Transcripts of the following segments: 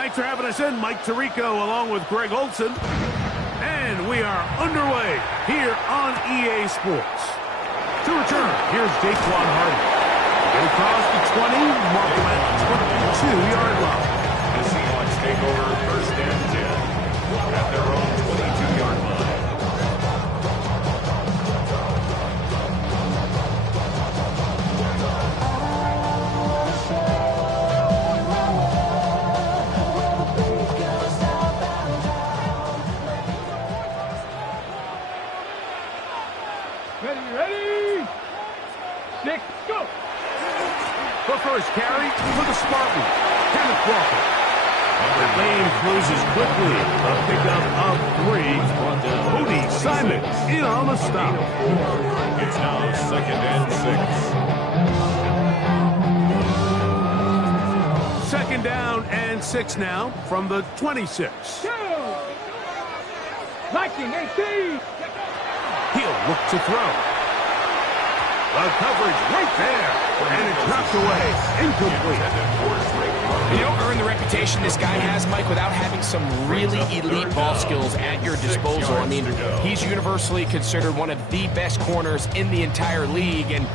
Thanks for having us in, Mike Tirico, along with Greg Olson. And we are underway here on EA Sports. To return, here's Daquan Hardy. Get across the 20, mark him at the 22-yard line. The Seahawks take over first and 10 at their own 22-yard line. Ready? 6, go! The first carry for the Spartans, Kenneth Walker. The lane closes quickly. A pickup of 3. Cody Simon in on the stop. It's now second and 6. Second down and 6 now from the 26. Liking 18! He'll look to throw. The coverage right there. And it's knocked away. Incomplete. You don't earn the reputation this guy has, Mike, without having some really elite ball skills at your disposal. I mean, he's universally considered one of the best corners in the entire league, and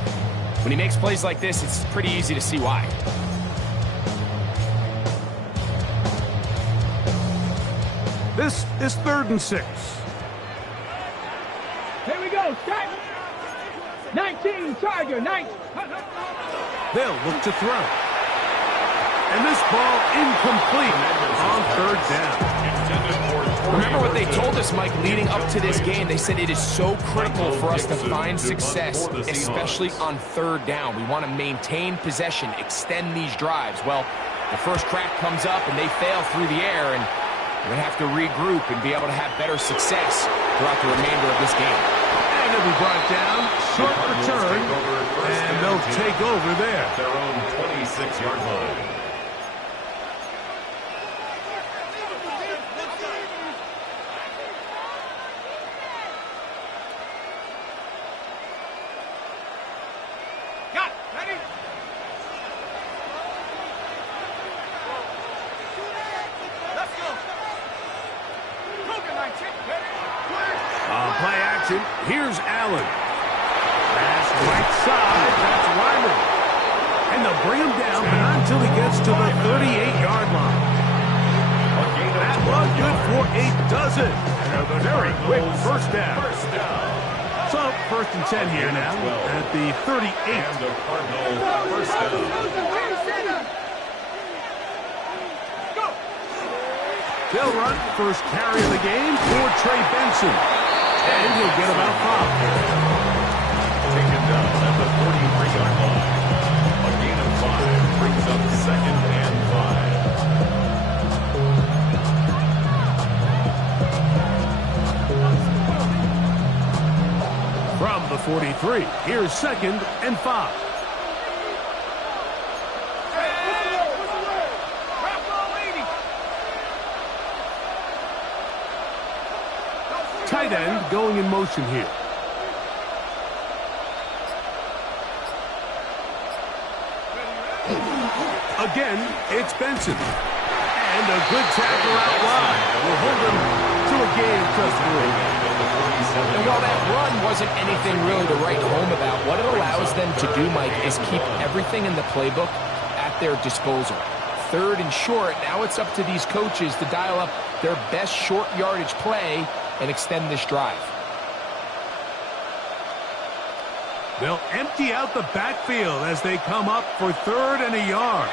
when he makes plays like this, it's pretty easy to see why. This is 3rd and 6. Here we go, start! 19, Charger, 19! They'll look to throw. And this ball incomplete on 3rd down. Remember what they told us, Mike, leading up to this game. They said it is so critical for us to find success, especially on 3rd down. We want to maintain possession, extend these drives. Well, the first crack comes up and they fail through the air, and we're going to have to regroup and be able to have better success throughout the remainder of this game. And it'll be brought down, short return, and they'll take over there. Their own 26-yard line. Got it, ready? Let's go! Cougar 19, ready? On play action, here's Allen. Pass right side, that's Ryman. And they'll bring him down, but not until he gets to the 38-yard line. That one good for a dozen. And a very quick first down. So, 1st and 10 here now at the 38. And the Cardinal first down. They'll run first carry of the game for Trey Benson. And he'll get about 5. Taken down at the 43-yard line. A gain of 5 brings up 2nd and 5. From the 43, here's 2nd and 5. Tight end going in motion here. Again, it's Benson. And a good tackle out wide will hold him to a gain of just 3. And while that run wasn't anything really to write home about, what it allows them to do, Mike, is keep everything in the playbook at their disposal. 3rd and short, now it's up to these coaches to dial up their best short yardage play and extend this drive. They'll empty out the backfield as they come up for 3rd and a yard.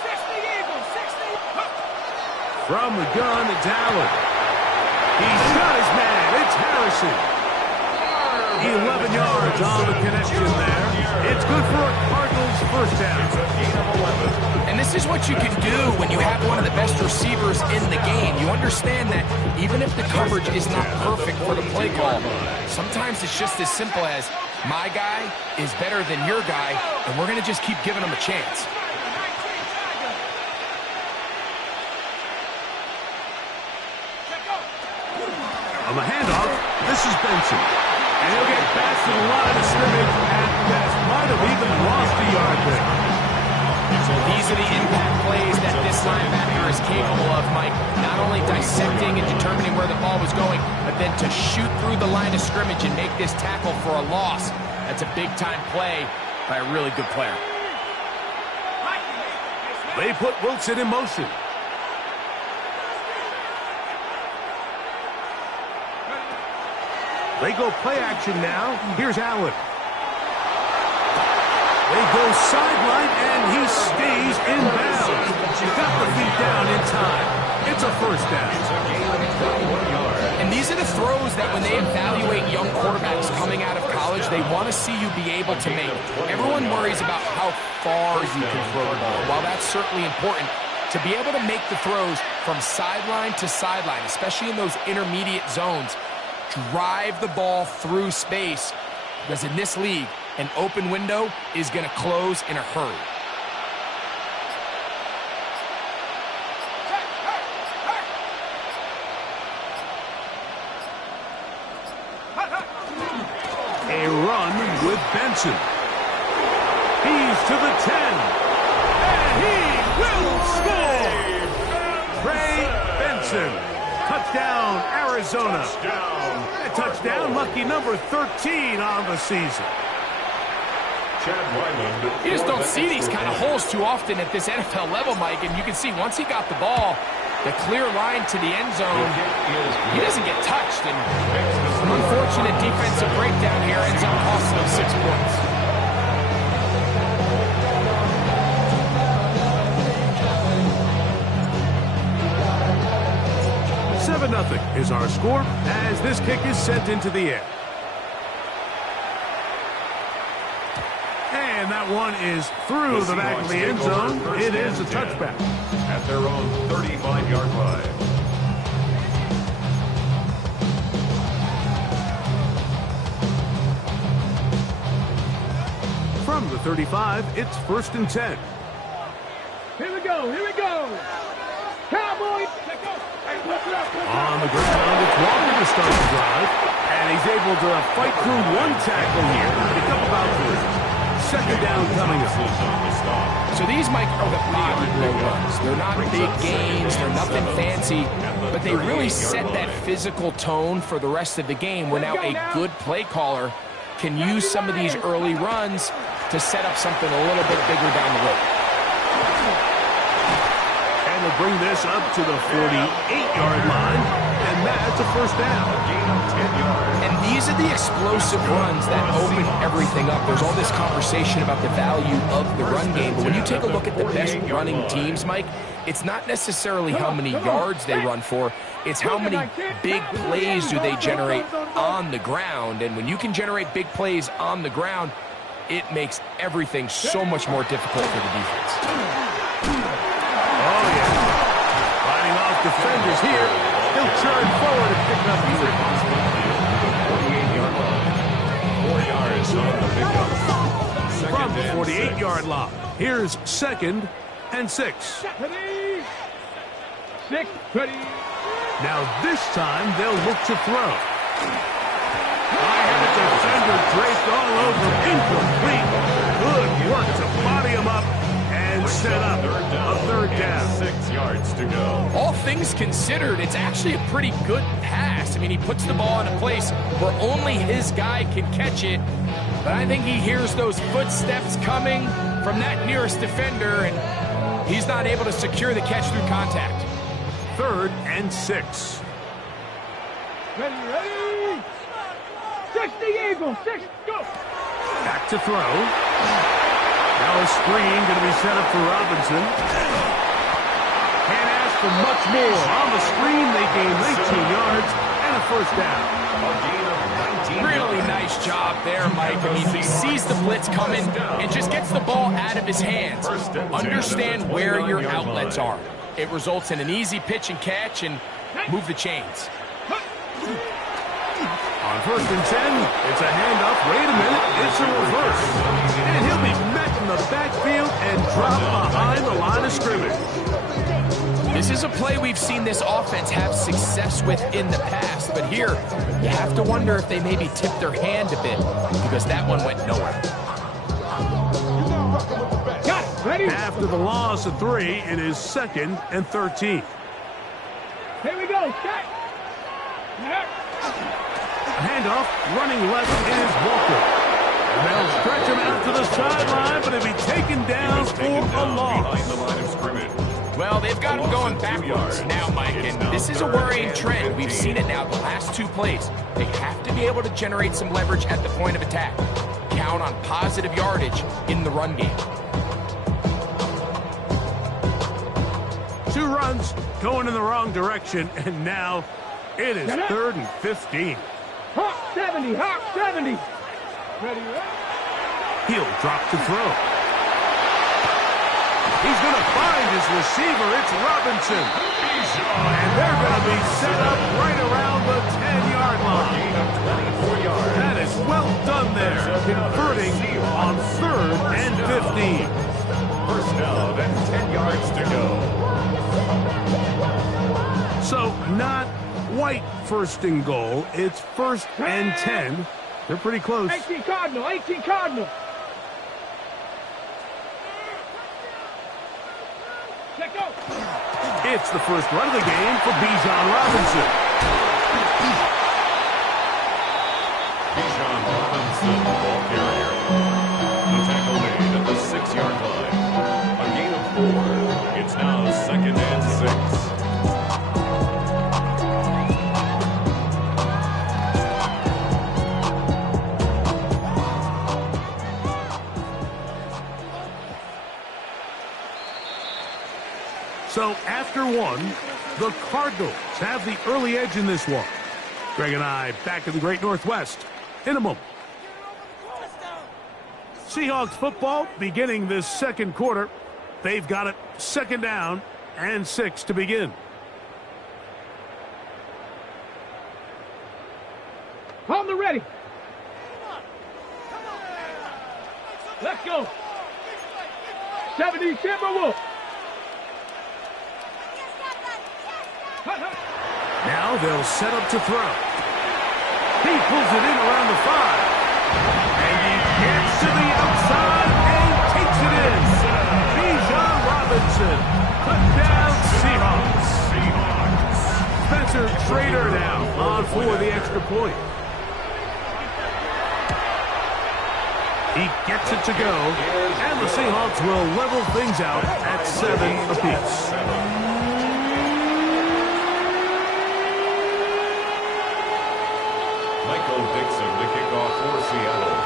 60 Eagles, 60! From the gun, it's Allen. He's got his man. It's Harrison. 11 yards on the connection there. It's good for a Cardinals first down. And this is what you can do when you have one of the best receivers in the game. You understand that even if the coverage is not perfect for the play call, sometimes it's just as simple as my guy is better than your guy, and we're going to just keep giving him a chance. On the handoff, this is Benson. And he'll get back to the line of scrimmage at best. Might have even lost a yard there. These are the impact plays that this linebacker is capable of, Mike. Not only dissecting and determining where the ball was going, but then to shoot through the line of scrimmage and make this tackle for a loss. That's a big-time play by a really good player. They put Wilson in motion. They go play action now. Here's Allen. They go sideline, and he stays in bounds. Got the feet down in time. It's a first down. And these are the throws that when they evaluate young quarterbacks coming out of college, they want to see you be able to make. Everyone worries about how far you can throw the ball. While that's certainly important, to be able to make the throws from sideline to sideline, especially in those intermediate zones, drive the ball through space, because in this league, an open window is going to close in a hurry. A run with Benson. He's to the 10. And he will score! Trey Benson. Touchdown, Arizona. A touchdown, lucky number 13 on the season. You just don't see these kind of holes too often at this NFL level, Mike, and you can see once he got the ball, the clear line to the end zone, he doesn't get touched, and an unfortunate defensive breakdown here ends up costing him 6 points. Nothing is our score as this kick is sent into the air. And that one is through the back of the end zone. It is a touchback. At their own 35-yard line. From the 35, it's 1st and 10. Here we go. Here we go. Cowboys. On the ground, it's Walker to start the drive. And he's able to fight through one tackle here. Pick up about 3. Second down coming up. So these, Mike, are the 5-yard low runs. They're not big gains. They're nothing fancy. But they really set that physical tone for the rest of the game where now a good play caller can use some of these early runs to set up something a little bit bigger down the road. And they'll bring this up to the 48-yard line, and that's a first down. And these are the explosive runs that open everything up. There's all this conversation about the value of the run game, but when you take a look at the best running teams, Mike, it's not necessarily how many yards they run for, it's how many big plays do they generate on the ground. And when you can generate big plays on the ground, it makes everything so much more difficult for the defense. Oh, yeah. Fighting off defenders here. He'll turn forward and pick up 3. 4 yards on the pickup. From the 48-yard line, here's 2nd and 6. Ready. 6, ready. Now this time they'll look to throw. I had a defender draped all over, incomplete. Good work to body him up and set up a third down. 6 yards to go. All things considered, it's actually a pretty good pass. I mean, he puts the ball in a place where only his guy can catch it. But I think he hears those footsteps coming from that nearest defender, and he's not able to secure the catch through contact. 3rd and 6. Ready, ready. 60 Eagles, 6, go. Back to throw. Now a screen going to be set up for Robinson. Can't ask for much more. On the screen, they gain 19 yards and a first down. Really nice job there, Mike. I mean, he sees the blitz coming and just gets the ball out of his hands. Understand where your outlets are. It results in an easy pitch and catch and move the chains. On 1st and 10, it's a handoff. Wait a minute, it's a reverse. And he'll be met in the backfield and dropped behind the line of scrimmage. This is a play we've seen this offense have success with in the past, but here you have to wonder if they maybe tipped their hand a bit because that one went nowhere. Got it, Ready? After the loss of 3, it is 2nd and 13. Here we go. Set. Handoff, running left is Walker. And they'll stretch him out to the sideline, but he'll be taken down for a loss. Behind the line of scrimmage. Well, they've got him going backwards now, Mike, and this is a worrying trend. We've seen it now the last 2 plays. They have to be able to generate some leverage at the point of attack. Count on positive yardage in the run game. 2 runs going in the wrong direction, and now it is 3rd and 15. Hawk 70. Hawk 70. Ready? He'll drop to throw. He's going to find his receiver. It's Robinson. And they're going to be set up right around the 10-yard line. That is well done there, converting on 3rd and 15. First down and 10 yards to go. So not quite 1st and goal. It's 1st and 10. They're pretty close. 18 Cardinal. 18 Cardinal. Let go. It's the first run of the game for Bijan Robinson. Bijan Robinson, the ball carrier. The tackle made at the 6-yard line. A gain of 4. It's now 2nd and 6. So after 1, the Cardinals have the early edge in this one. Greg and I back in the Great Northwest in a moment. Seahawks football beginning this 2nd quarter. They've got it 2nd down and 6 to begin. On the ready. Let's go. 70 Timberwolf. Now they'll set up to throw. He pulls it in around the 5. And he gets to the outside and takes it in. Bijan Robinson, touchdown Seahawks. Spencer Schrader now on for the extra point. He gets it to go, and the Seahawks will level things out at 7 apiece. Michael Dixon, the kickoff for Seattle.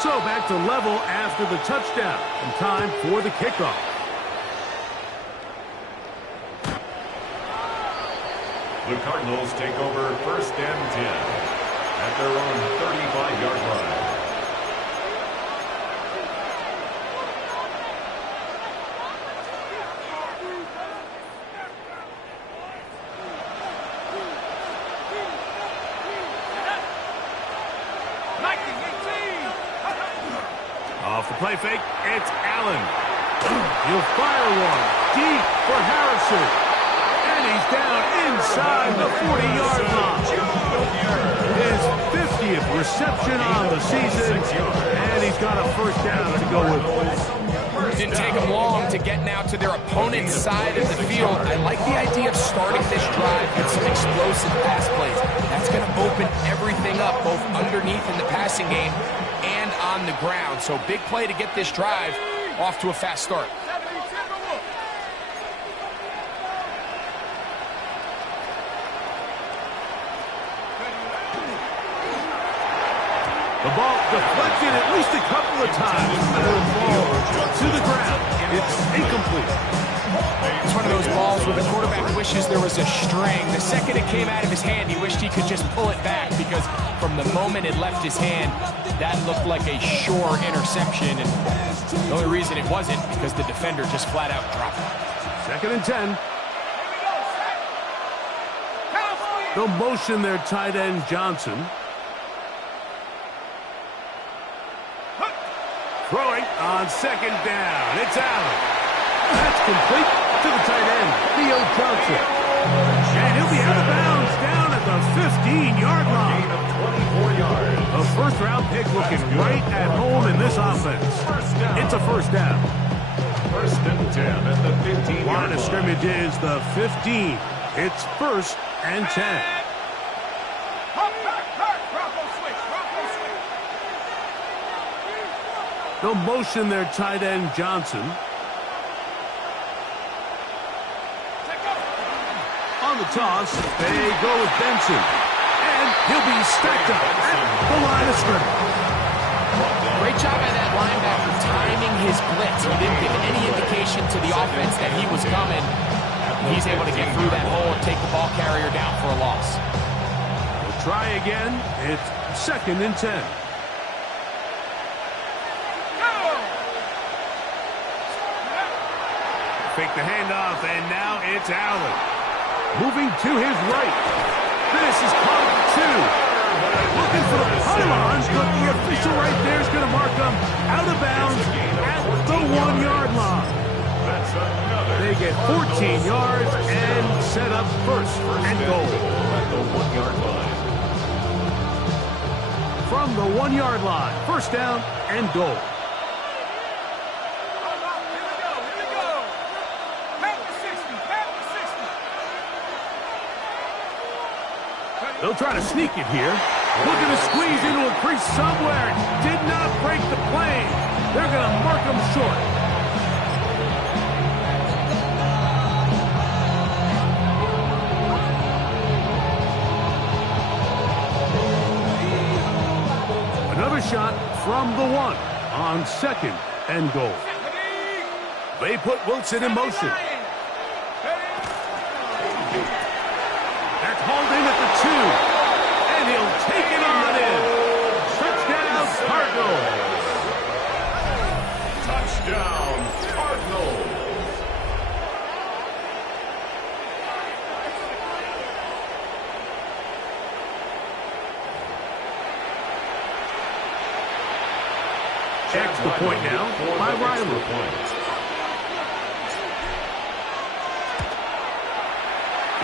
So back to level after the touchdown, and time for the kickoff. The Cardinals take over 1st and 10 at their own 35-yard line. Off the play fake, it's Allen. He'll fire one deep for Harrison. And he's down inside the 40-yard line. His 50th reception on the season, and he's got a 1st down to go with. It didn't take them long to get now to their opponent's side of the field. I like the idea of starting this drive with some explosive pass plays. That's going to open everything up, both underneath in the passing game and on the ground. So big play to get this drive off to a fast start. The ball deflected at least a couple of times. It'll fall to the ground. It's incomplete. It's one of those balls where the quarterback wishes there was a string. The second it came out of his hand, he wished he could just pull it back, because from the moment it left his hand, that looked like a sure interception. And the only reason it wasn't because the defender just flat out dropped it. 2nd and 10. They'll motion their tight end Johnson. Throwing on 2nd down. It's Allen. That's complete to the tight end, Theo Johnson. And he'll be out of bounds down at the 15-yard line. Gain of 24 yards. A 1st-round pick looking right at home in this offense. It's a 1st down. first and 10 at the 15-yard Line of scrimmage is the 15. It's first and 10. They'll motion their tight end, Johnson. On the toss, they go with Benson. And he'll be stacked up at the line of scrimmage. Great job by that linebacker timing his blitz. He didn't give any indication to the offense that he was coming. He's able to get through that hole and take the ball carrier down for a loss. We'll try again. It's second and 10. Fake the handoff, and now it's Allen. Moving to his right. This is caught for 2. Looking for the pylons, but the official right there is going to mark him out of bounds at the 1-yard line. They get 14 yards and set up first and goal. At the 1-yard line. From the 1-yard line, first down and goal. They'll try to sneak it here. Looking to squeeze into a crease somewhere. Did not break the plane. They're going to mark him short. Another shot from the 1 on second and goal. They put Wilson in motion. That's hauled in at the 2. And he'll take it on in. Touchdown, Cardinals. Touchdown, Cardinals. Extra point now by Riley.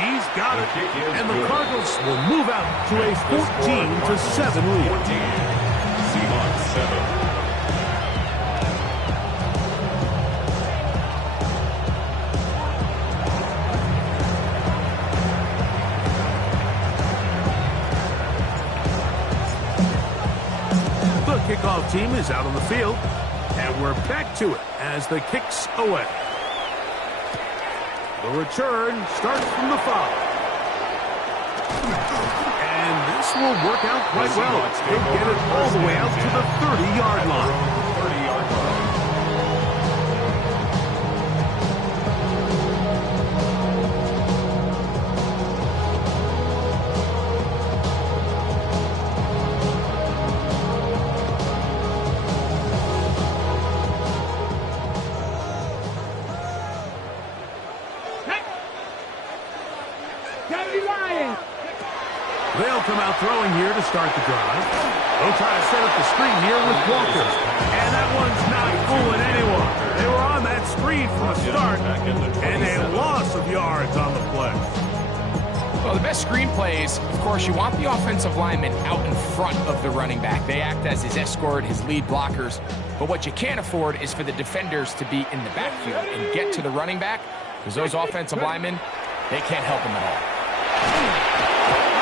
He's got it, and the Cardinals will move out to a 14-7 lead. 14, Seahawks 7. The kickoff team is out on the field, and we're back to it as the kick's away. The return starts from the 5. And this will work out quite well. They'll get it all the way out to the 30-yard line. 30-yard line. They'll come out throwing here to start the drive. They'll try to set up the screen here with Walker. And that one's not fooling anyone. They were on that screen from the start, and a loss of yards on the play. Well, the best screen plays, of course, you want the offensive lineman out in front of the running back. They act as his escort, his lead blockers. But what you can't afford is for the defenders to be in the backfield and get to the running back, because those offensive linemen, they can't help him at all.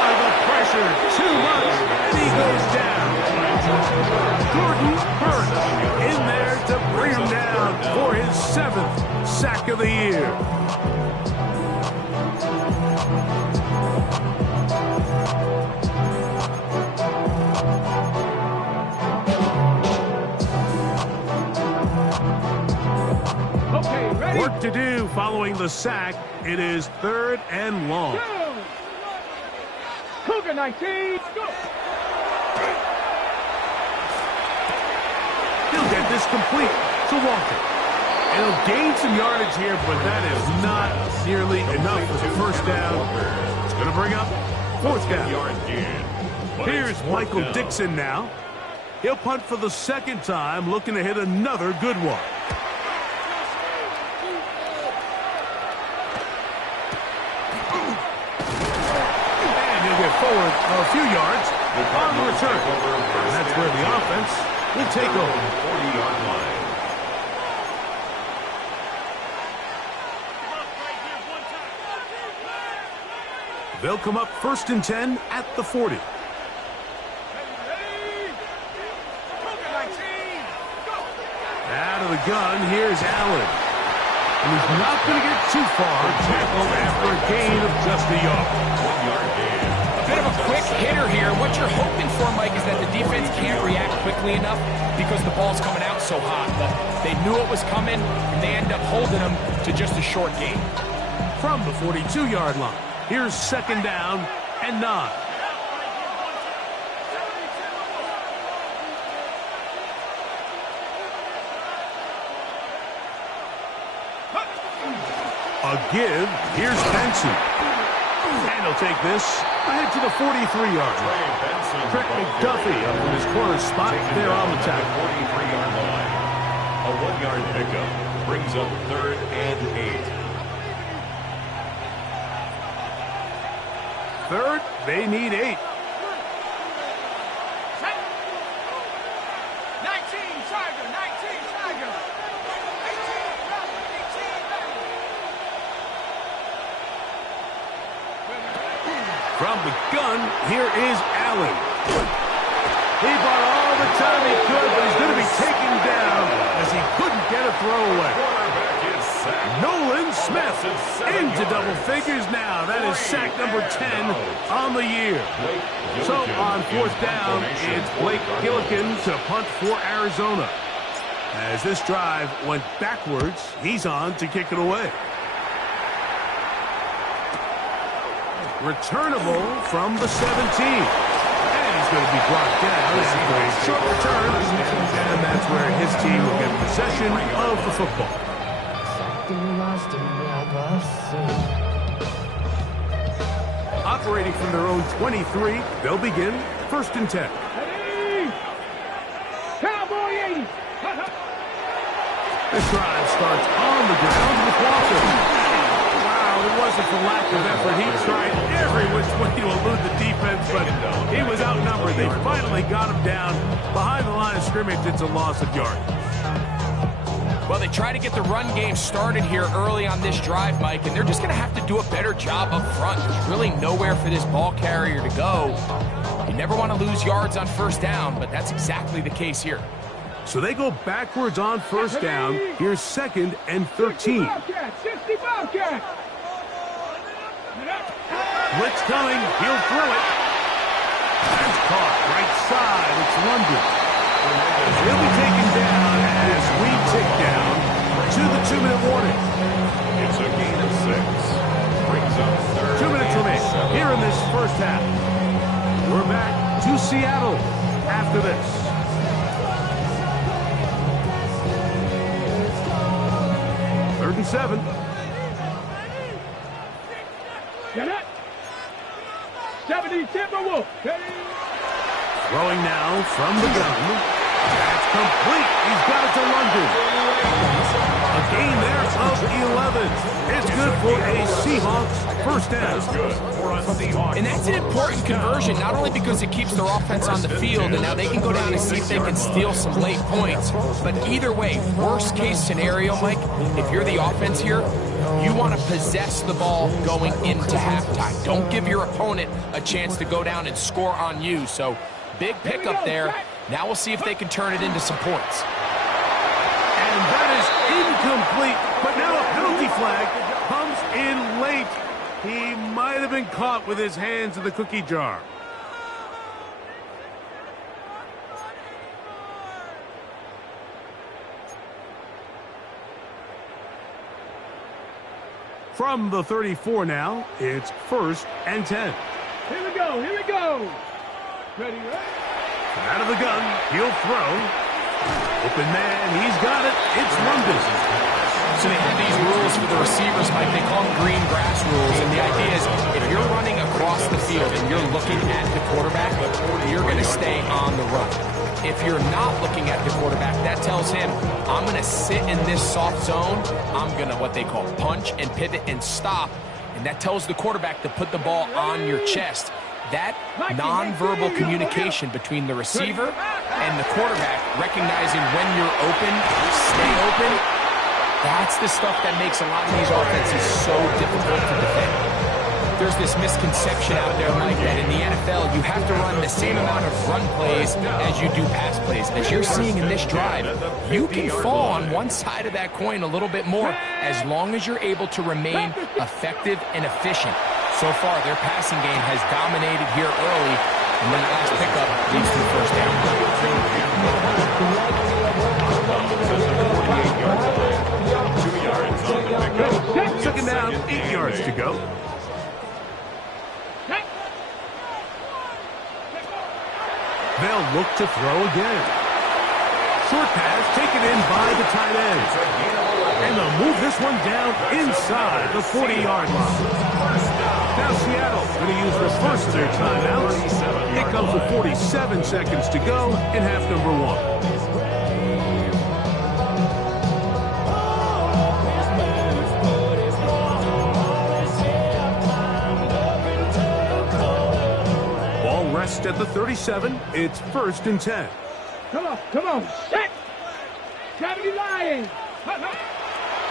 The pressure, too much, and he goes down. Jordan Hurts in there to bring him down for his 7th sack of the year. Okay, ready? Work to do following the sack. It is 3rd and long. Cougar 19, go! He'll get this complete to Walker. And he'll gain some yardage here, but that is not nearly enough for the first down. It's going to bring up 4th down. Here's Michael Dixon now. He'll punt for the 2nd time, looking to hit another good one. Forward a few yards on the return. And that's where the offense will take over. 40-yard line. They'll come up 1st and 10 at the 40. Out of the gun, here's Allen. And he's not going to get too far. Tackle after a gain of just a yard. 1 yard gain. A bit of a quick hitter here. What you're hoping for, Mike, is that the defense can't react quickly enough because the ball's coming out so hot. But they knew it was coming, and they end up holding them to just a short gain. From the 42-yard line, here's 2nd down and 9. A give. Here's Benson. And he'll take this ahead to the 43-yard line. Trent McDuffie up from his corner spot there on the tackle. 43-yard line. A 1-yard pickup brings up 3rd and 8. 3rd, they need 8. 19, Tiger, 19, Tiger. 18, 18, From the gun, here is Allen. He bought all the time he could, but he's going to be taken down as he couldn't get a throwaway. Quarterback is sacked. Nolan Smith into double figures now. That is sack number 10 on the year. So on 4th down, it's Blake Gillikin to punt for Arizona. As this drive went backwards, he's on to kick it away. Returnable from the 17. And he's going to be brought down. This is a short return. And that's where his team will get possession of the football. Operating from their own 23, they'll begin 1st and 10. Ready? Cowboy 80. This drive starts on the ground with Walker. It wasn't for lack of effort. He tried every which way to elude the defense, but he was outnumbered. They finally got him down behind the line of scrimmage. It's a loss of yardage. Well, they try to get the run game started here early on this drive, Mike, and they're just going to have to do a better job up front. There's really nowhere for this ball carrier to go. You never want to lose yards on 1st down, but that's exactly the case here. So they go backwards on 1st down. Here's 2nd and 13. 60 Bobcat. Blitz coming. He'll throw it. That's caught. Right side. It's London. He'll be taken down as we tick down to the 2-minute warning. It's a gain of 6. Brings up 3rd. 2 minutes remain here in this 1st half. We're back to Seattle after this. Third and 7. Get it. 70 Timberwolf. Throwing now from the gun. That's complete. He's got it to London. A gain there of 11. It's good for a Seahawks 1st down. And that's an important conversion, not only because it keeps their offense on the field, and now they can go down and see if they can steal some late points. But either way, worst case scenario, Mike, if you're the offense here, you want to possess the ball going into halftime. Don't give your opponent a chance to go down and score on you. So big pickup there. Now we'll see if they can turn it into some points. And that is incomplete. But now a penalty flag comes in late. He might have been caught with his hands in the cookie jar. From the 34 now, it's 1st and 10. Here we go. Here we go. Ready, ready. Out of the gun, he'll throw. Open man, he's got it. It's London. So they have these rules for the receivers, Mike. They call them green grass rules. And the idea is if you're running across the field and you're looking at the quarterback, you're going to stay on the run. If you're not looking at the quarterback, that tells him, I'm going to sit in this soft zone. I'm going to what they call punch and pivot and stop. And that tells the quarterback to put the ball on your chest. That nonverbal communication between the receiver and the quarterback, recognizing when you're open, stay open, that's the stuff that makes a lot of these offenses so difficult to defend. there's this misconception out there, Mike, that in the NFL, you have to run the same amount of run plays as you do pass plays. As you're seeing in this drive, you can fall on one side of that coin a little bit more as long as you're able to remain effective and efficient. So far, their passing game has dominated here early, and then that last pickup leads to the first down. Second down, 8 yards to go. They'll look to throw again. Short pass taken in by the tight end. And they'll move this one down inside the 40-yard line. Now Seattle going to use the first of their timeouts. It comes with 47 seconds to go in half number 1. Rest at the 37. It's 1st and 10. Come on, set! Gotta be lying!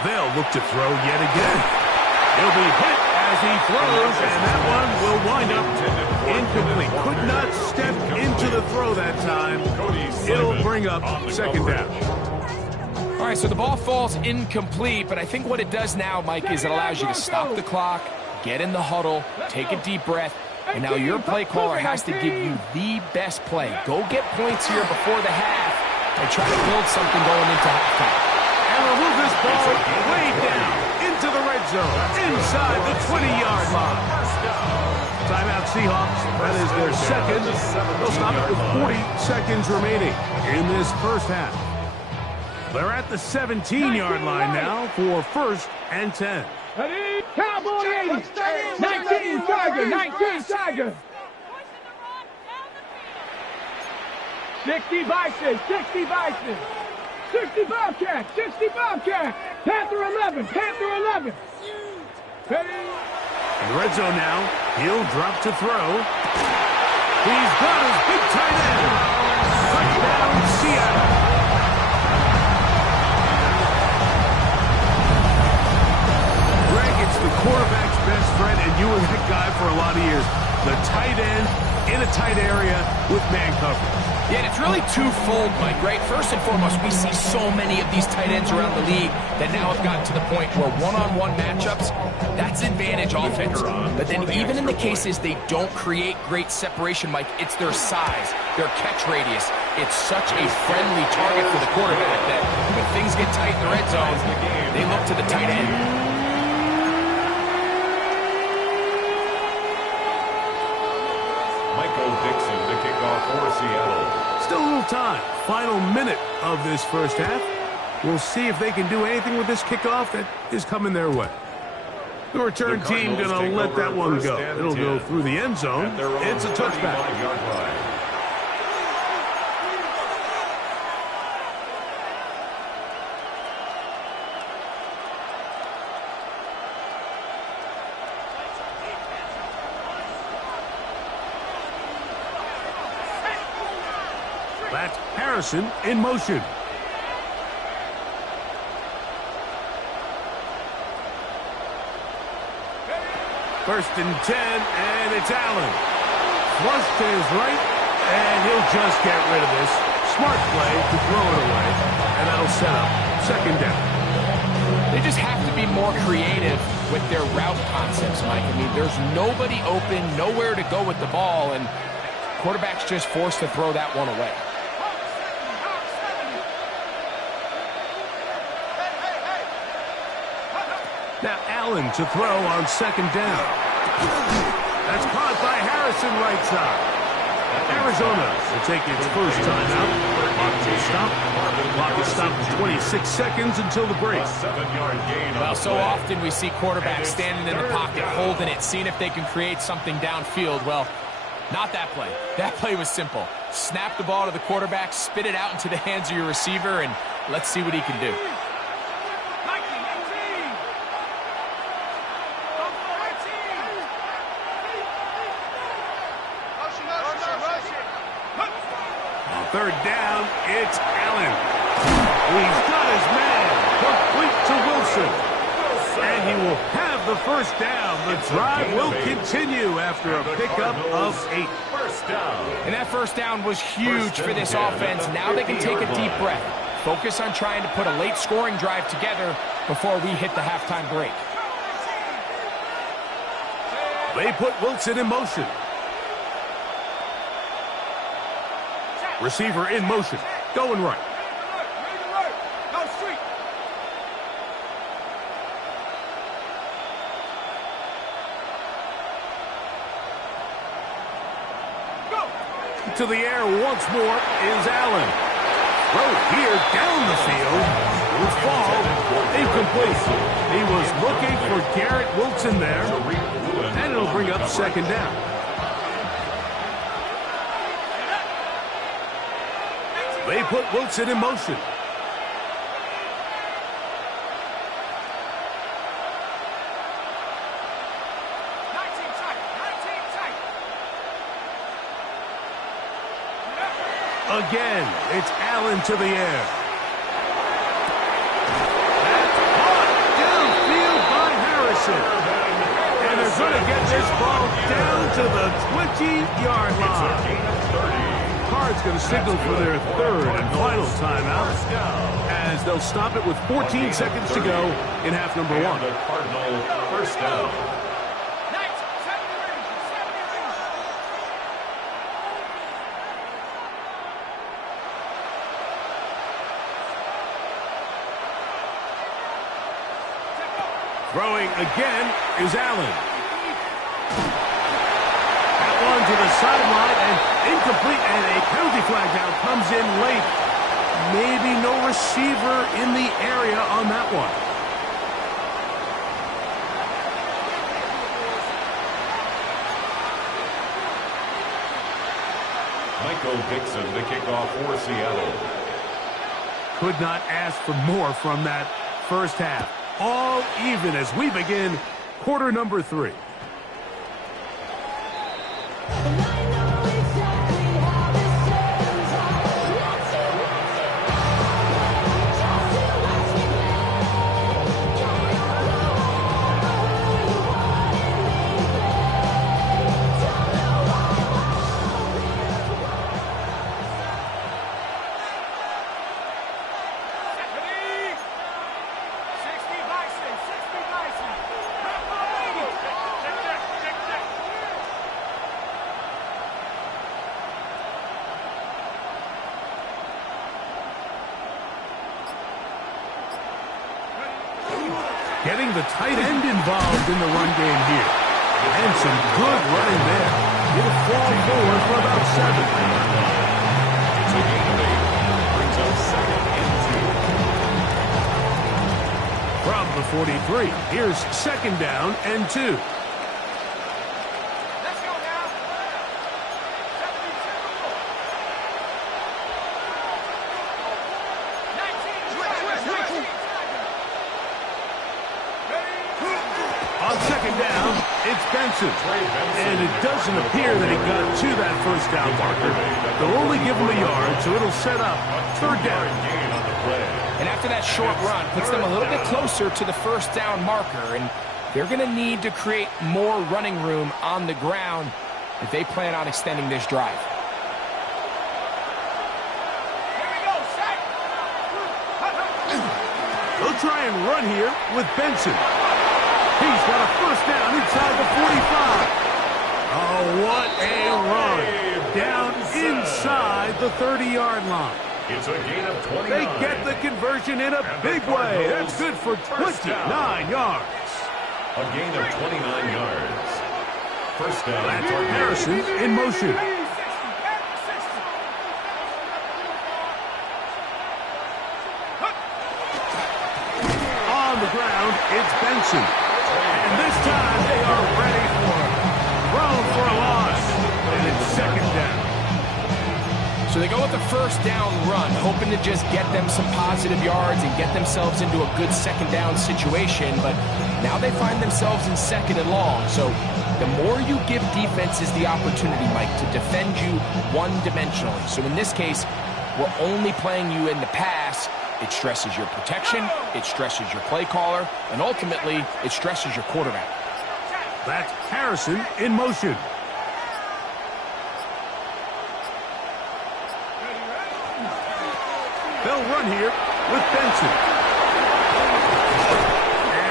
They'll look to throw yet again. He'll be hit as he throws, and that one will wind up incomplete. Could not step into the throw that time. It'll bring up second down. All right, so the ball falls incomplete, but I think what it does now, Mike, is it allows you to stop the clock, get in the huddle, take a deep breath, and now your play caller has to give you the best play. Go get points here before the half and try to build something going into halftime. And we'll move this ball way down into the red zone, inside the 20-yard line. Timeout Seahawks. That is their second. They'll stop it with 40 seconds remaining in this first half. They're at the 17-yard line now for 1st and 10. Ready? Cowboy 80! 19 Tiger! 19 Tiger! 60 Bison! 60 Bison! 60 Bobcat! 60 Bobcat! Panther 11! Panther 11! Ready? In the red zone now. He'll drop to throw. He's got his big tight end. Touchdown, Seattle. The quarterback's best friend, and you were that guy for a lot of years. The tight end in a tight area with man coverage. Yeah, and it's really twofold, Mike, right? First and foremost, we see so many of these tight ends around the league that now have gotten to the point where one-on-one matchups, that's advantage offense. But then even in the cases they don't create great separation, Mike, it's their size, their catch radius. It's such a friendly target for the quarterback that when things get tight in the red zone, they look to the tight end. Dixon to kick off for Seattle. Still a little time. Final minute of this first half. We'll see if they can do anything with this kickoff that is coming their way. The return team going to let that one go. It'll go through the end zone. It's a touchback. That's Harrison in motion. First and 10, and it's Allen. Flush to his right, and he'll just get rid of this. Smart play to throw it away, and that'll set up second down. They just have to be more creative with their route concepts, Mike. I mean, there's nobody open, nowhere to go with the ball, and quarterback's just forced to throw that one away. Now Allen to throw on second down. That's caught by Harrison right side. Arizona will take its first timeout. Clock is stopped at 26 seconds until the break. Well, so often we see quarterbacks standing in the pocket, holding it, seeing if they can create something downfield. Well, not that play. That play was simple. Snap the ball to the quarterback, spit it out into the hands of your receiver, and let's see what he can do. Third down, it's Allen. He's got his man, complete to Wilson. And he will have the first down. The drive will continue after a pickup of 8. First down. And that first down was huge for this offense. Now they can take a deep breath. Focus on trying to put a late scoring drive together before we hit the halftime break. They put Wilson in motion. Receiver in motion. Going right. To the air once more is Allen. Throw here down the field. Will fall. Incomplete. He was looking for Garrett Wilson there. And it'll bring up second down. They put Wilson in motion. Again, it's Allen to the air. That's caught downfield by Harrison. And they're going to get this ball down to the 20-yard line. Card's going to signal for their third and final timeout as they'll stop it with 14 seconds to go in half number 1. The Cardinal first down. Throwing again is Allen. That one to the sideline and incomplete, and a penalty flag now comes in late. Maybe no receiver in the area on that one. Michael Dixon to kick off for Seattle. Could not ask for more from that first half. All even as we begin quarter number 3. Getting the tight end involved in the run game here. And some good running there. It'll fall forward for about 7. It's a gain of 8. Brings up second and 2. From the 43, here's second down and 2. Benson. And it doesn't appear that he got to that first down marker. They'll only give him a yard, so it'll set up third down. And after that short run, puts them a little bit closer to the first down marker, and they're going to need to create more running room on the ground if they plan on extending this drive. They'll try and run here with Benson. He's got a first down inside the 45. Oh, what a run. Down inside the 30-yard line. It's a gain of 29. They get the conversion in a big way. That's good for 29 yards. A gain of 29 yards. First down. That's Harrison in motion. On the ground, it's Benson. And this time they are ready for it. Thrown for a loss. And it's second down. So they go with the first down run, hoping to just get them some positive yards and get themselves into a good second down situation. But now they find themselves in second and long. So the more you give defenses the opportunity, Mike, to defend you one-dimensionally. So in this case, we're only playing you in the pass. It stresses your protection, it stresses your play caller, and ultimately, it stresses your quarterback. That's Harrison in motion. They'll run here with Benson.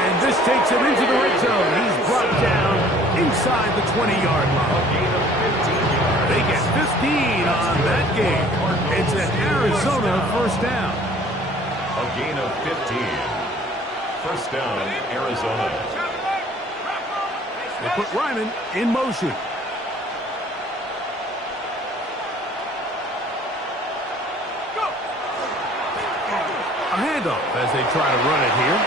And this takes him into the red zone. He's brought down inside the 20-yard line. They get 15 on that game. It's an Arizona first down. A gain of 15. First down, Arizona. They put Ryman in motion. A handoff as they try to run it here.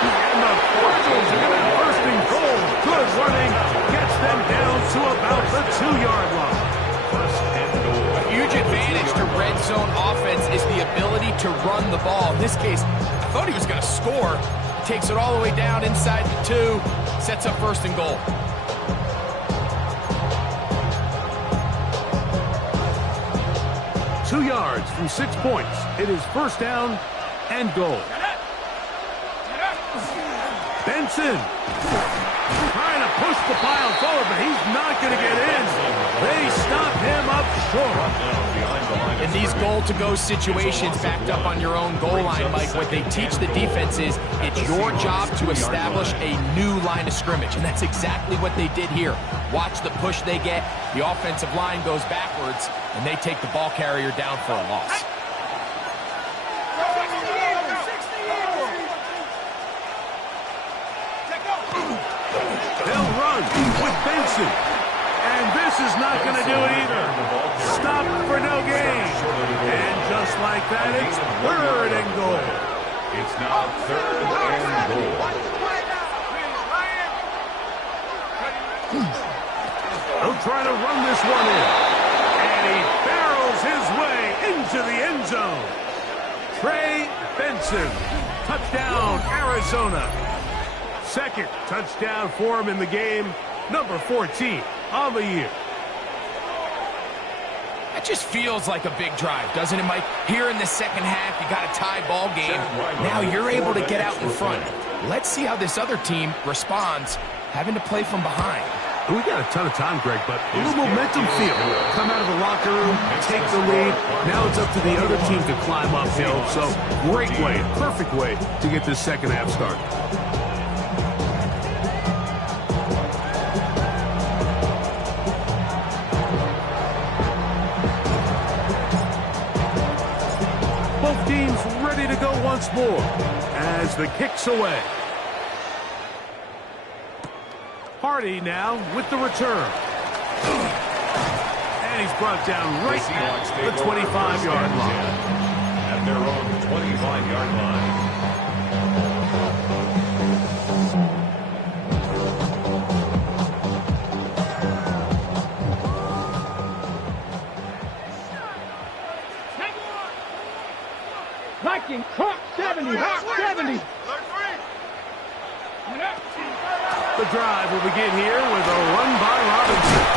And the Cardinals are going to have first and goal. Good running. Gets them down to about the 2-yard line. First and goal. A huge advantage to red zone offense is the ability to run the ball. In this case, I thought he was going to score. He takes it all the way down inside the 2. Sets up first and goal. Two yards from 6 points. It is first down and goal. Benson trying to push the pile forward, but he's not going to get in. They stop him up short. In these goal-to-go situations backed up on your own goal line, Mike, what they teach the defense is it's your job to establish a new line of scrimmage, and that's exactly what they did here. Watch the push they get. The offensive line goes backwards, and they take the ball carrier down for a loss. They'll run with Benson. And this is not going to do it either. Stop for no gain. And just like that, it's third and goal. It's now third and goal. They'll try to run this one in. And he barrels his way into the end zone. Trey Benson. Touchdown, Arizona. Second touchdown for him in the game. Number 14 on the year. That just feels like a big drive, doesn't it, Mike? Here in the second half, you got a tie ball game. Now you're able to get out in front. Let's see how this other team responds, having to play from behind. We got a ton of time, Greg, but a little momentum feel. Come out of the locker room, take the lead. Now it's up to the other team to climb uphill. So great way, perfect way to get this second half started. Both teams ready to go once more as the kick's away. Hardy now with the return. And he's brought down right at the 25-yard line. At their own 25-yard line. Viking, hot 70, hot 70. The drive will begin here with a run by Robinson.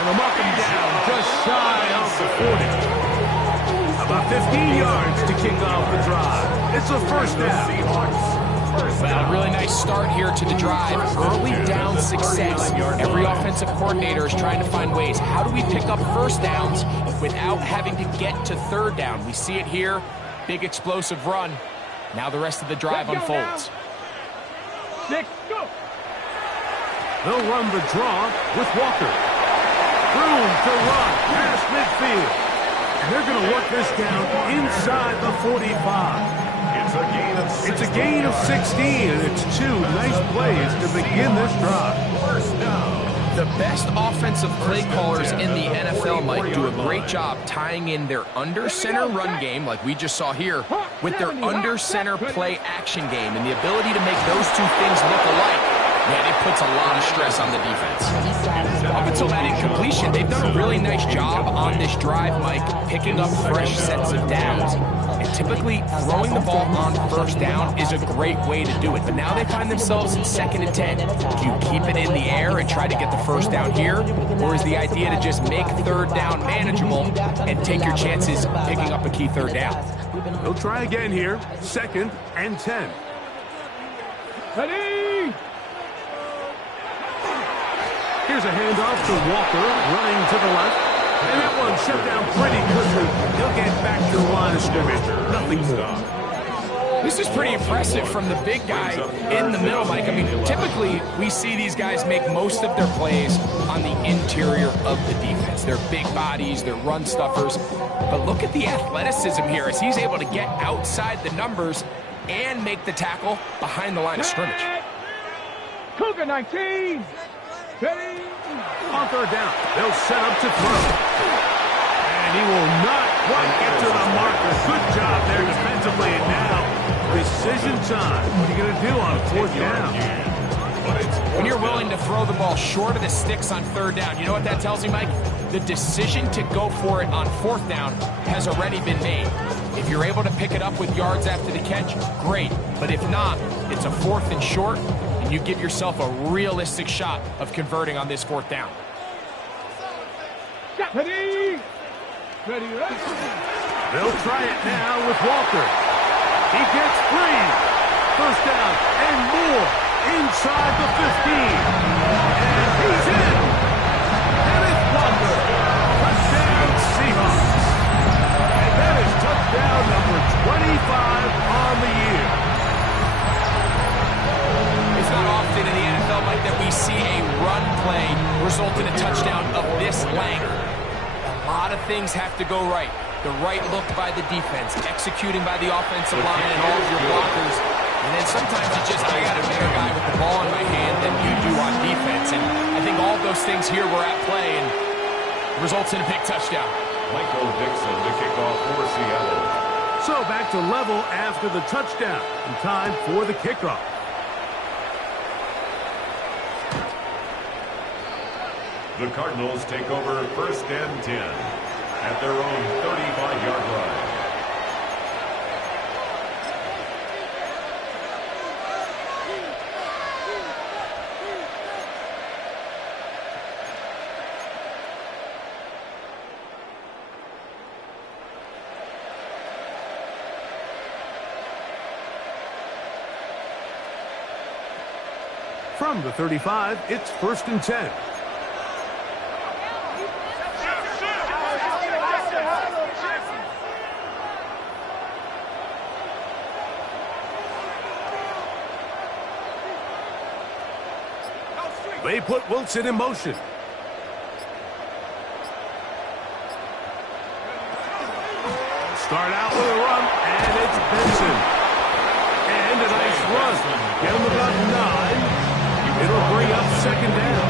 And they'll mark him down just shy of the 40. About 15 yards to kick off the drive. It's a first down. Well, a really nice start here to the drive. Early down success. Every offensive coordinator is trying to find ways. How do we pick up first downs without having to get to third down? We see it here. Big explosive run. Now the rest of the drive unfolds. 6, go. They'll run the draw with Walker. Room to run past midfield. And they're going to work this down inside the 45. It's a gain of 16, and it's two nice plays to begin this drive. First down. The best offensive play callers in the NFL, Mike, do a great job tying in their under-center run game, like we just saw here, with their under-center play action game. And the ability to make those two things look alike Man, it puts a lot of stress on the defense. Up until that incompletion, they've done a really nice job on this drive, Mike, picking up fresh sets of downs. And typically, throwing the ball on first down is a great way to do it. But now they find themselves in 2nd and 10. Do you keep it in the air and try to get the first down here? Or is the idea to just make 3rd down manageable and take your chances picking up a key 3rd down? They'll try again here. 2nd and 10. Ready? Here's a handoff to Walker, running to the left. And that one shut down pretty quickly. He'll get back to the line of scrimmage. Nothing more. This is pretty impressive from the big guy in the middle, Mike. I mean, typically we see these guys make most of their plays on the interior of the defense. They're big bodies, they're run stuffers. But look at the athleticism here as he's able to get outside the numbers and make the tackle behind the line of scrimmage. Cougar 19. Ready? On 3rd down, they'll set up to throw. And he will not quite get to the marker. Good job there defensively. And now, decision time. What are you going to do on 4th down? When you're willing to throw the ball short of the sticks on 3rd down, you know what that tells me, Mike? The decision to go for it on 4th down has already been made. If you're able to pick it up with yards after the catch, great. But if not, it's a 4th and short, and you give yourself a realistic shot of converting on this 4th down. Ready? Ready, ready. They'll try it now with Walker. He gets free. 1st down and more inside the 15. And he's in. Kenneth Walker. Touchdown Seahawks. And that is touchdown number 25 on the year. It's not often in the NFL, Mike, that we see a run play result in a touchdown of this length. A lot of things have to go right. The right look by the defense, executing by the offensive line and all of your blockers. And then sometimes you just, I got a better guy with the ball in my hand than you do on defense. And I think all of those things here were at play and results in a big touchdown. Michael Dixon to kick off for Seattle. So back to level after the touchdown. And time for the kickoff. The Cardinals take over 1st and 10 at their own 35-yard line. From the 35, it's 1st and 10. They put Wilson in motion. Start out with a run, and it's Benson. And a nice run. Get him about 9. It'll bring up 2nd down.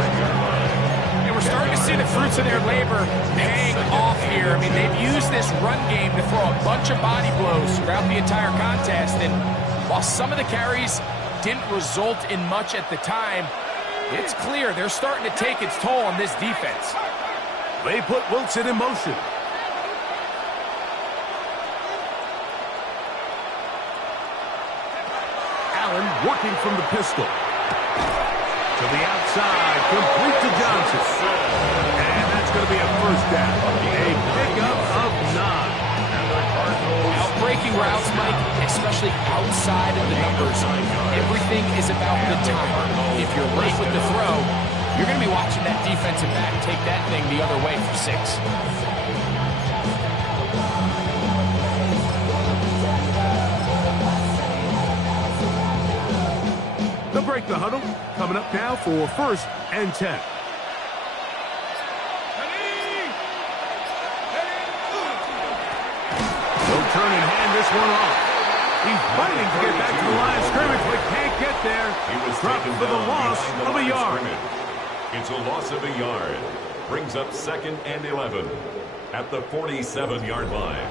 And we're starting to see the fruits of their labor paying off here. I mean, they've used this run game to throw a bunch of body blows throughout the entire contest. And while some of the carries didn't result in much at the time, it's clear they're starting to take its toll on this defense. They put Wilson in motion. Allen working from the pistol. To the outside, complete to Johnson. And that's going to be a 1st down. A pickup of 9. Outbreaking routes, Mike, especially outside of the numbers, everything is about the time. If you're late with the throw, you're going to be watching that defensive back take that thing the other way for 6. They'll break the huddle. Coming up now for 1st and 10. They'll turn and hand this one off. He's fighting to get back to the line of scrimmage, but can't get there. He was Dropped taken for the down loss behind the of a line yard. scrimmage. It's a loss of a yard. Brings up 2nd and 11 at the 47-yard line.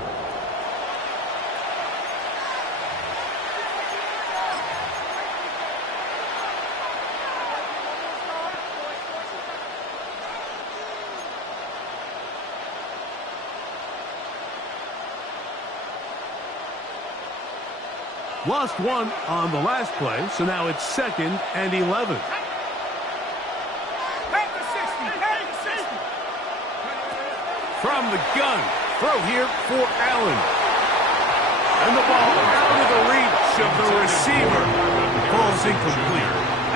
Lost one on the last play, so now it's 2nd and 11. From the gun, throw here for Allen. And the ball out of the reach of the receiver. Ball's incomplete.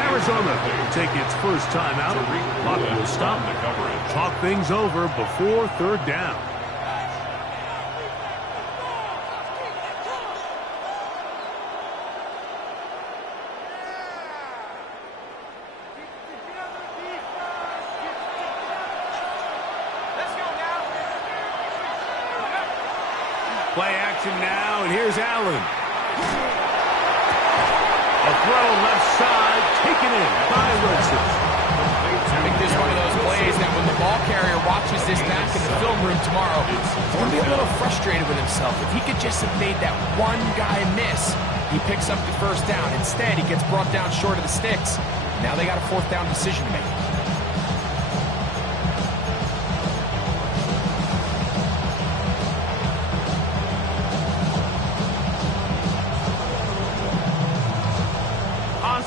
Arizona will take its first time out. Clock will stop. Talk things over before 3rd down. Play action now, and here's Allen. A throw left side, taken in by Wilson. I think this is one of those plays that when the ball carrier watches this back in the film room tomorrow, he's going to be a little frustrated with himself. If he could just have made that one guy miss, he picks up the first down. Instead, he gets brought down short of the sticks. Now they got a 4th down decision to make.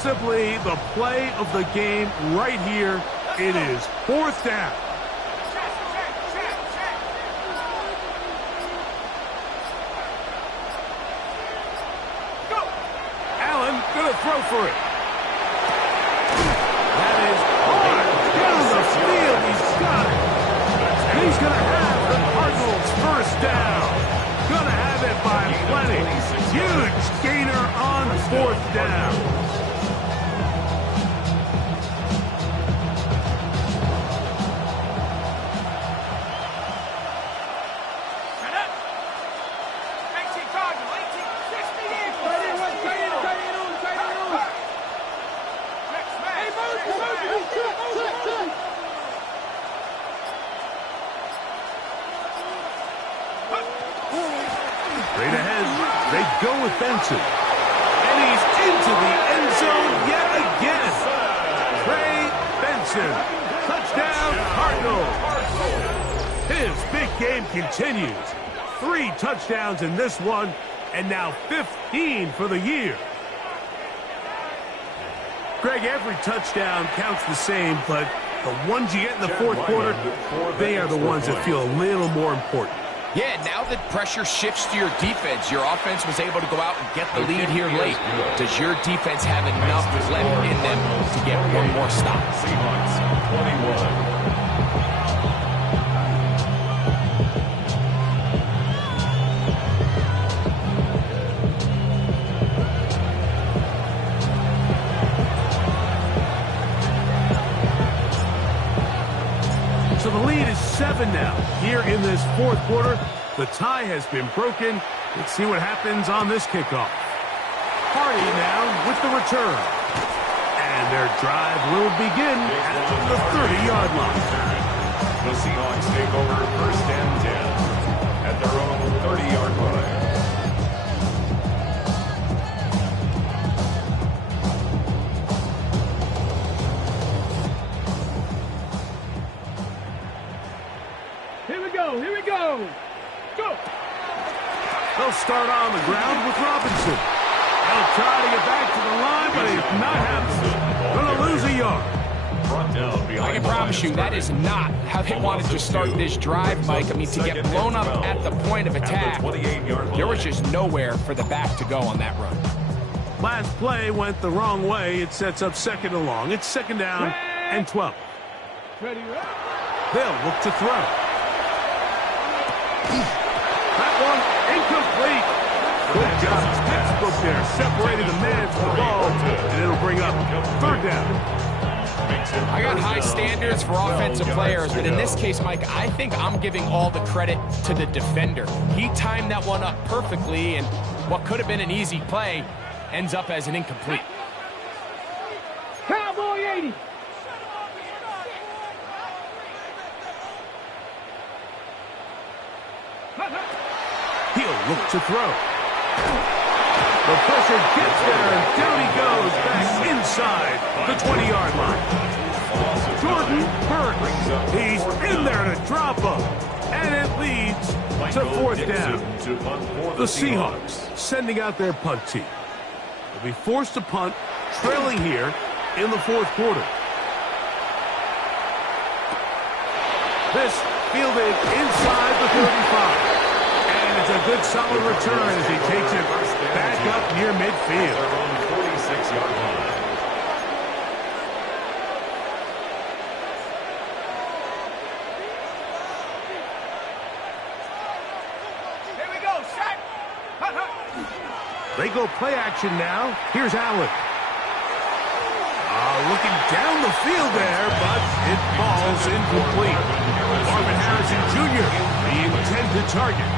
Possibly the play of the game right here. It is 4th down. Allen gonna throw for it. That is hard down the field. He's got it. He's gonna have the Cardinals first down. Gonna have it by plenty. Huge gainer on 4th down. Straight ahead, they go with Benson. And he's into the end zone yet again. Trey Benson. Touchdown, Cardinals. His big game continues. 3 touchdowns in this one, and now 15 for the year. Greg, every touchdown counts the same, but the ones you get in the 4th quarter, they are the ones that feel a little more important. Yeah, now that pressure shifts to your defense, your offense was able to go out and get the lead here late. Does your defense have enough left in them to get one more stop? Seahawks, 21. So the lead is 7 now. Here in this 4th quarter, the tie has been broken. Let's see what happens on this kickoff. Hardy now with the return. And their drive will begin at the 30-yard line. The Seahawks take over 1st and 10 at their own 30-yard line. Here we go. Go. They'll start on the ground with Robinson. They'll try to get back to the line, but it's not happening. Going to lose a yard. I can promise you that is not how they wanted to start this drive, Mike. I mean, to get blown up at the point of attack, there was just nowhere for the back to go on that run. Last play went the wrong way. It sets up 2nd and long. It's 2nd down and 12. Ready. They'll look to throw. That one incomplete. Good job. Textbook there. Separated the man from the ball, and it'll bring up 3rd down. I got high standards for offensive players, but in this case, Mike, I think I'm giving all the credit to the defender. He timed that one up perfectly, and what could have been an easy play ends up as an incomplete. Cowboy 80. He'll look to throw. The pressure gets there, and down he goes back inside the 20-yard line. Jordan Burks, he's in there to drop him, and it leads to 4th down. The Seahawks sending out their punt team. They'll be forced to punt, trailing here in the fourth quarter. This fielded inside the 35. And it's a good solid return as he takes it back up near midfield. Their own 46-yard line. They go play action now. Here's Allen. Looking down the field there, but it falls incomplete. Marvin Harrison Jr., the intended target.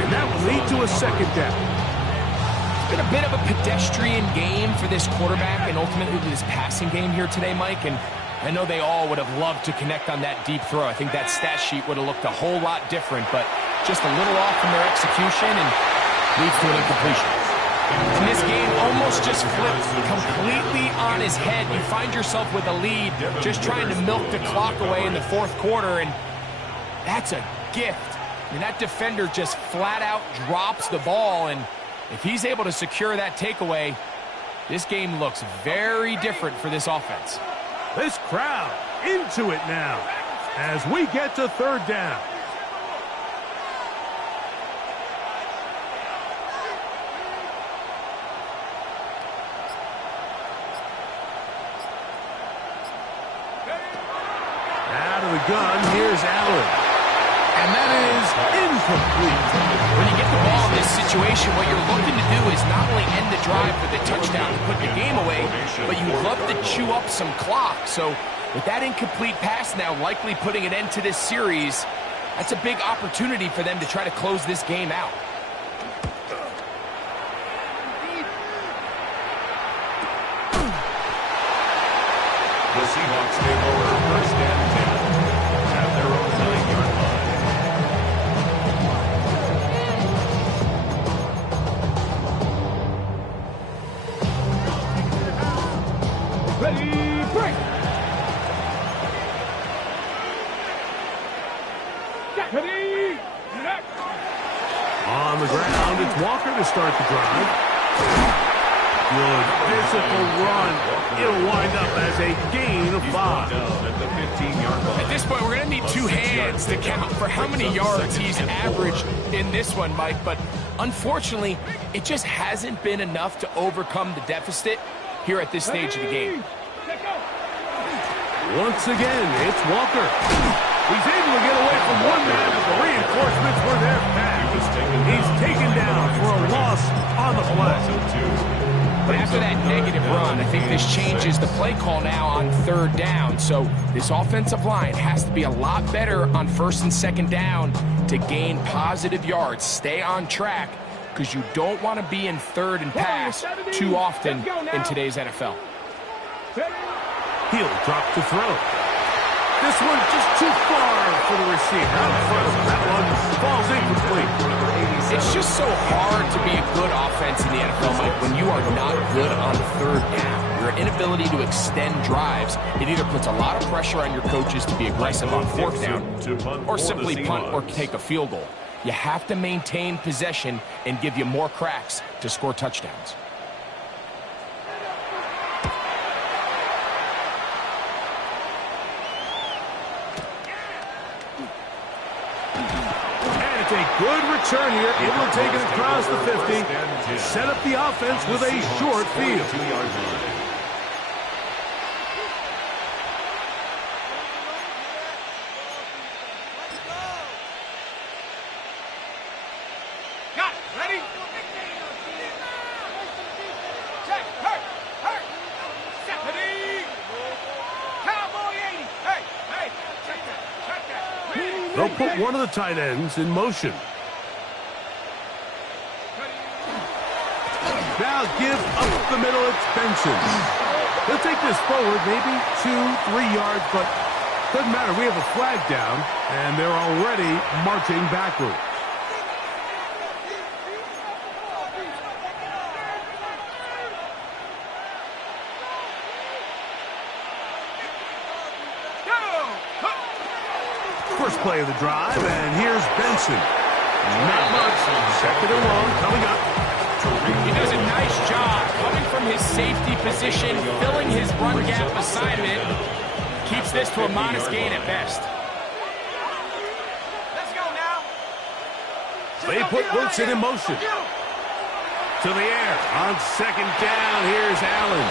And that will lead to a second down. It's been a bit of a pedestrian game for this quarterback and ultimately this passing game here today, Mike. And I know they all would have loved to connect on that deep throw. I think that stat sheet would have looked a whole lot different, but just a little off from their execution and leads to an incompletion. And this game almost just flipped completely on his head. You find yourself with a lead, just trying to milk the clock away in the fourth quarter, and that's a gift. I mean, that defender just flat out drops the ball, and if he's able to secure that takeaway, this game looks very different for this offense. This crowd into it now as we get to third down. Out of the gun, here's Allen. And that is incomplete. When you get the ball in this situation, what you're looking to do is not only end the drive with a touchdown to put the game away, but you'd love to chew up some clock. So with that incomplete pass now likely putting an end to this series, that's a big opportunity for them to try to close this game out. The Seahawks take over first and 10 at their own 9-yard line. Ready, break! Ready, next! On the ground, it's Walker to start the drive. Good physical run. It'll wind up as a gain of 5. At the 15-yard line. At this point, we're going to need two hands to count for how many yards he's averaged in this one, Mike. But unfortunately, it just hasn't been enough to overcome the deficit here at this stage of the game. Once again, it's Walker. He's able to get away from one man, but the reinforcements were there fast. He's taken down for a loss on the play. But after that negative run, I think this changes the play call now on third down. So this offensive line has to be a lot better on first and second down to gain positive yards. Stay on track because you don't want to be in third and pass too often in today's NFL. He'll drop to throw. This one's just too far for the receiver. Out in front of him. That one falls incomplete. It's just so hard to be a good offense in the NFL, Mike, when you are not good on third down. Your inability to extend drives, it either puts a lot of pressure on your coaches to be aggressive on fourth down or simply punt or take a field goal. You have to maintain possession and give you more cracks to score touchdowns. It's a good return here, able to take it across the 50, set up the offense with a short field. Got it, ready? Check, hurt, Stephanie! Cowboy 80! Hey, check that. They'll put one of the tight ends in motion. Now give up the middle, it's Benson. He'll take this forward, maybe 2-3 yards, but doesn't matter. We have a flag down, and they're already marching backward. First play of the drive, and here's Benson. Not much. Second and long coming up. He does a nice job his safety position, filling his run gap assignment. Keeps this to a modest gain at best. Let's go now. They put Wilson in motion. To the air. On second down, here's Allen.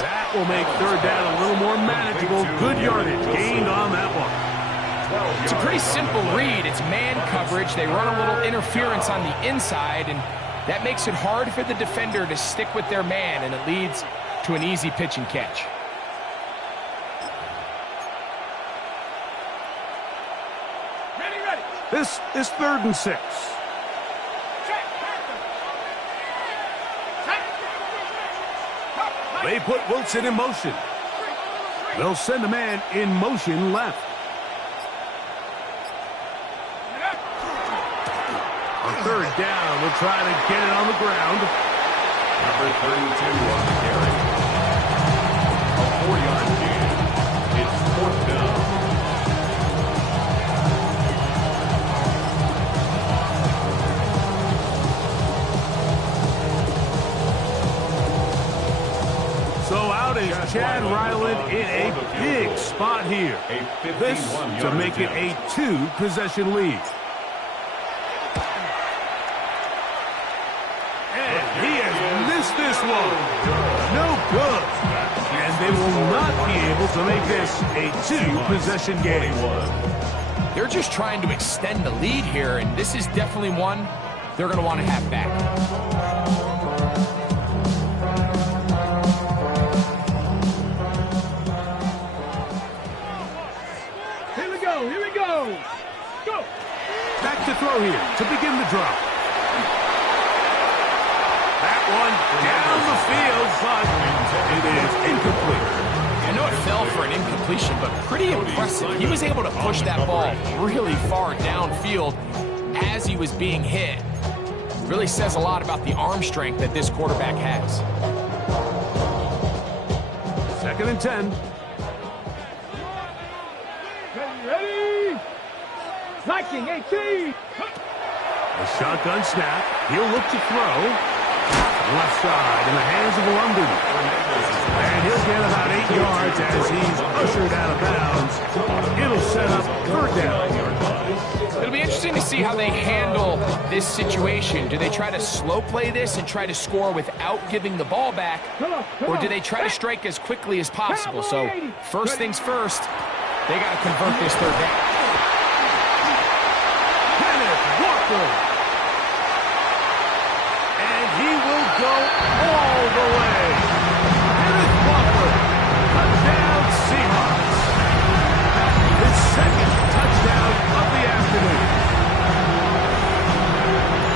That will make third down a little more manageable. Good yardage gained on that one. It's a pretty simple read. It's man coverage. They run a little interference on the inside, and that makes it hard for the defender to stick with their man, and it leads to an easy pitch and catch. Ready. This is 3rd and 6. They put Wilson in motion. They'll send a man in motion left. On 3rd down, we'll try to get it on the ground. Number 32 on the carry. A 4-yard gain. It's 4th down. So out is Chad Ryland in a big spot here. This to make it a 2-possession lead. And he has missed this one. No good. And they will not be able to make this a 2-possession game. They're just trying to extend the lead here, and this is definitely one they're going to want to have back. Here we go. Go. Back to throw here to begin the drop. That one down the field, but it is incomplete. I know it fell for an incompletion, but pretty impressive. He was able to push that ball really far downfield as he was being hit. Really says a lot about the arm strength that this quarterback has. 2nd and 10. Ready. Liking 18. A shotgun snap. He'll look to throw. Left side in the hands of London. And he'll get about 8 yards as he's ushered out of bounds. It'll set up 3rd down. It'll be interesting to see how they handle this situation. Do they try to slow play this and try to score without giving the ball back? Or do they try to strike as quickly as possible? So first things first, they got to convert this 3rd down. Kenneth Walker. And he will go all the way. Kenneth Walker. Touchdown Seahawks. His 2nd touchdown of the afternoon.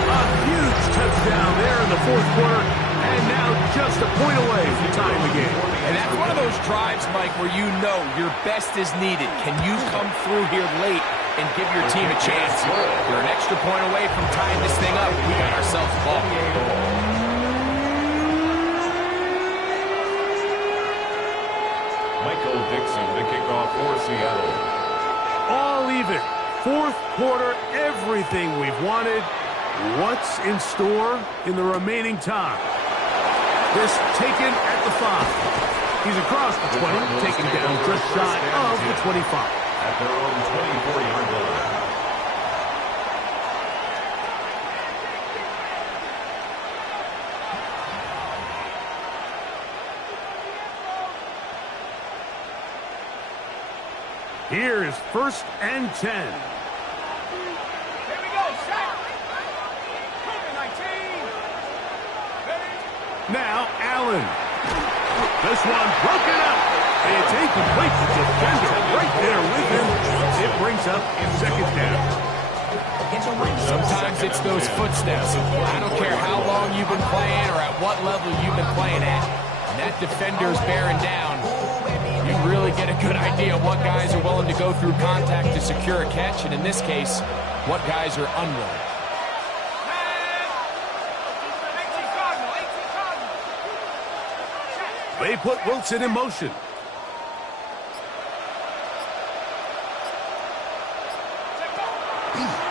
A huge touchdown there in the 4th quarter. And now just a point away from tying the game. And that's one of those drives, Mike, where you know your best is needed. Can you come through here late and give your team a chance? You're an extra point away from tying this thing up. We got ourselves a ball game. Michael Dixon to kick off for Seattle. All even. 4th quarter, everything we've wanted. What's in store in the remaining time? This taken at the 5. He's across the 20, taken down just shy of the 25. At their own 24-yard line. Here is 1st and 10. Here we go. Set. 19. Ready. Now Allen. This one broken up. It's incomplete. The defender right there with him. It brings up 2nd down. Sometimes it's those footsteps. I don't care how long you've been playing or at what level you've been playing at. When that defender's bearing down, you really get a good idea of what guys are willing to go through contact to secure a catch, and in this case, what guys are unwilling. They put Wilson in motion.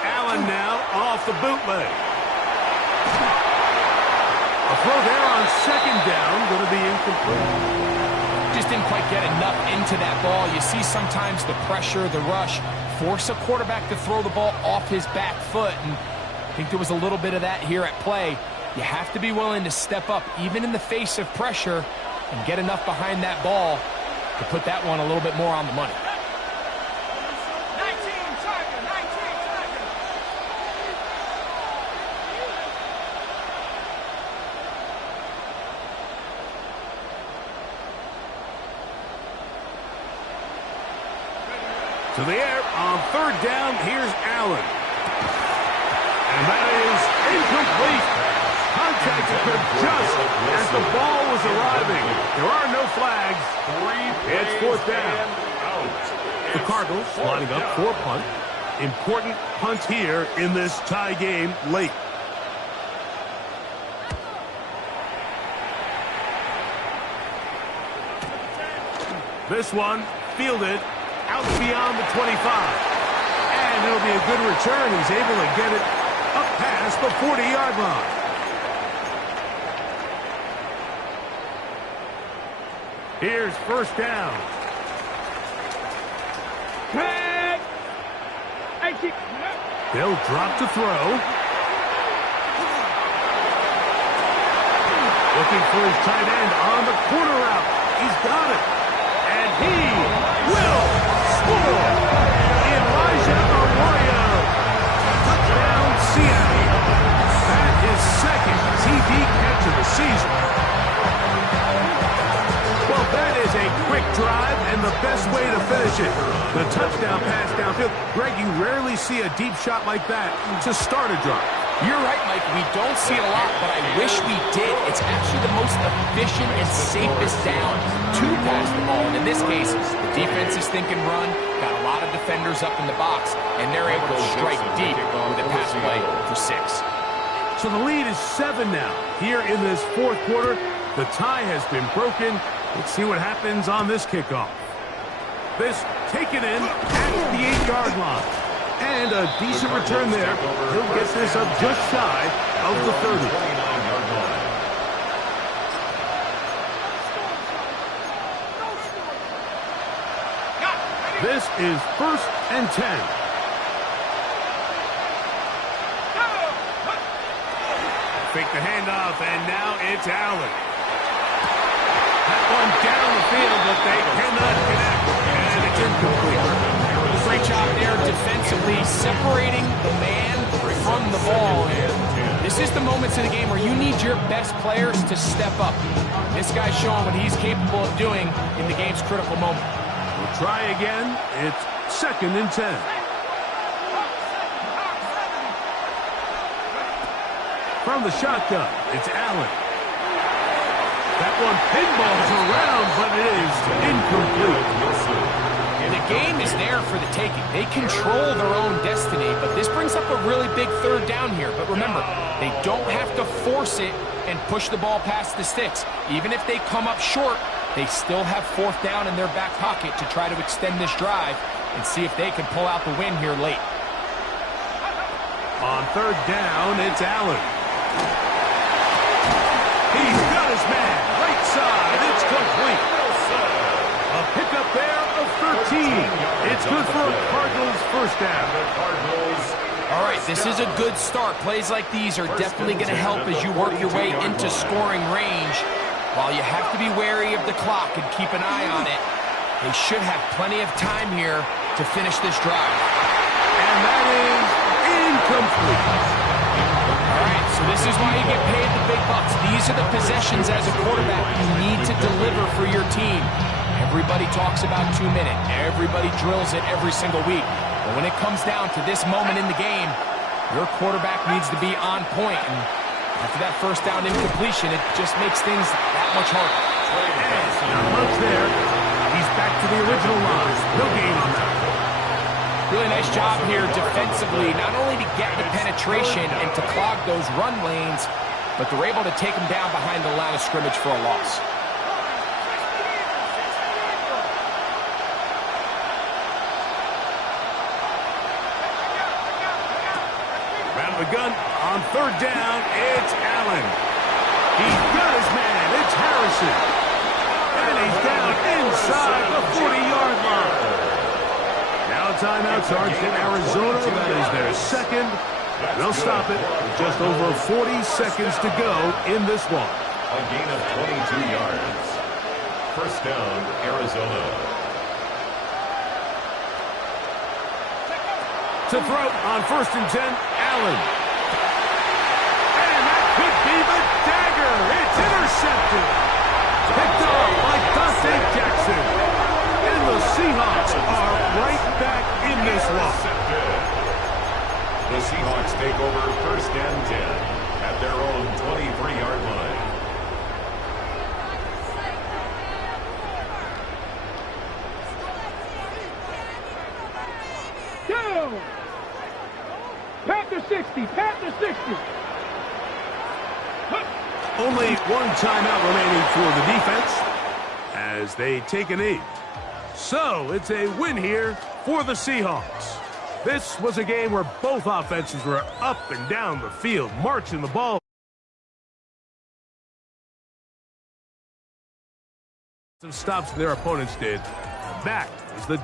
Allen now off the bootleg. A throw there on second down going to be incomplete. Just didn't quite get enough into that ball. You see sometimes the pressure, the rush, force a quarterback to throw the ball off his back foot, and I think there was a little bit of that here at play. You have to be willing to step up, even in the face of pressure, and get enough behind that ball to put that one a little bit more on the money. To the air on third down, here's Allen. And that is incomplete. Contact occurred just as the ball was arriving. There are no flags. It's fourth down. The Cardinals lining up for a punt. Important punt here in this tie game late. This one fielded out beyond the 25. And it'll be a good return. He's able to get it up past the 40-yard line. Here's first down. They'll drop to throw. Looking for his tight end on the corner route. He's got it. And he will score. Elijah Arroyo. Touchdown, Seattle. That is second TD catch of the season. Well, that is a quick drive and the best way to finish it. The touchdown pass downfield. Greg, you rarely see a deep shot like that to start a drive. You're right, Mike. We don't see it a lot, but I wish we did. It's actually the most efficient and safest down to pass the ball. And in this case, the defense is thinking run, got a lot of defenders up in the box, and they're able to strike deep with a pass play for 6. So the lead is 7 now. Here in this fourth quarter, the tie has been broken. Let's see what happens on this kickoff. This taken in at the 8-yard line. And a decent return there. He'll get this up just shy of the 30. This is first and 10. Fake the handoff, and now it's Allen. That one down the field, but they cannot connect. And it's incomplete. Great job there defensively, separating the man from the ball. And this is the moments in the game where you need your best players to step up. This guy's showing what he's capable of doing in the game's critical moment. We'll try again. It's second and 10. From the shotgun, it's Allen. That one pinballs around, but it is incomplete. The game is there for the taking. They control their own destiny, but this brings up a really big third down here. But remember, they don't have to force it and push the ball past the sticks. Even if they come up short, they still have fourth down in their back pocket to try to extend this drive and see if they can pull out the win here late. On third down, it's Allen. He's got his man. Right side. It's complete. A pickup there of 13. It's good for a Cardinals first down. All right, this is a good start. Plays like these are definitely going to help as you work your way into scoring range. While you have to be wary of the clock and keep an eye on it, they should have plenty of time here to finish this drive. And that is incomplete. All right, so this is why you get paid the big bucks. These are the possessions as a quarterback you need to deliver for your team. Everybody talks about 2 minutes. Everybody drills it every single week. But when it comes down to this moment in the game, your quarterback needs to be on point. And after that first down incompletion, it just makes things that much harder. Not much there. He's back to the original line. No gain on that. Really nice job here defensively, not only to get the penetration and to clog those run lanes, but they're able to take them down behind the line of scrimmage for a loss. Round the gun on third down, it's Allen. He's got his man. It's Harrison. And he's down inside the 40-yard line. Now timeout charge to Arizona. That is their second. They'll stop it with just over 40 seconds to go in this one. A gain of 22 yards. First down, Arizona. To throw on 1st and 10, Allen. And that could be the dagger. It's intercepted. Picked off by Dante Jackson. And the Seahawks are right back in this one. The Seahawks take over 1st and 10 at their own 23-yard line. Down. Panther 60. Panther 60. Only one timeout remaining for the defense as they take a knee. So it's a win here for the Seahawks. This was a game where both offenses were up and down the field, marching the ball. Some stops their opponents did. That is the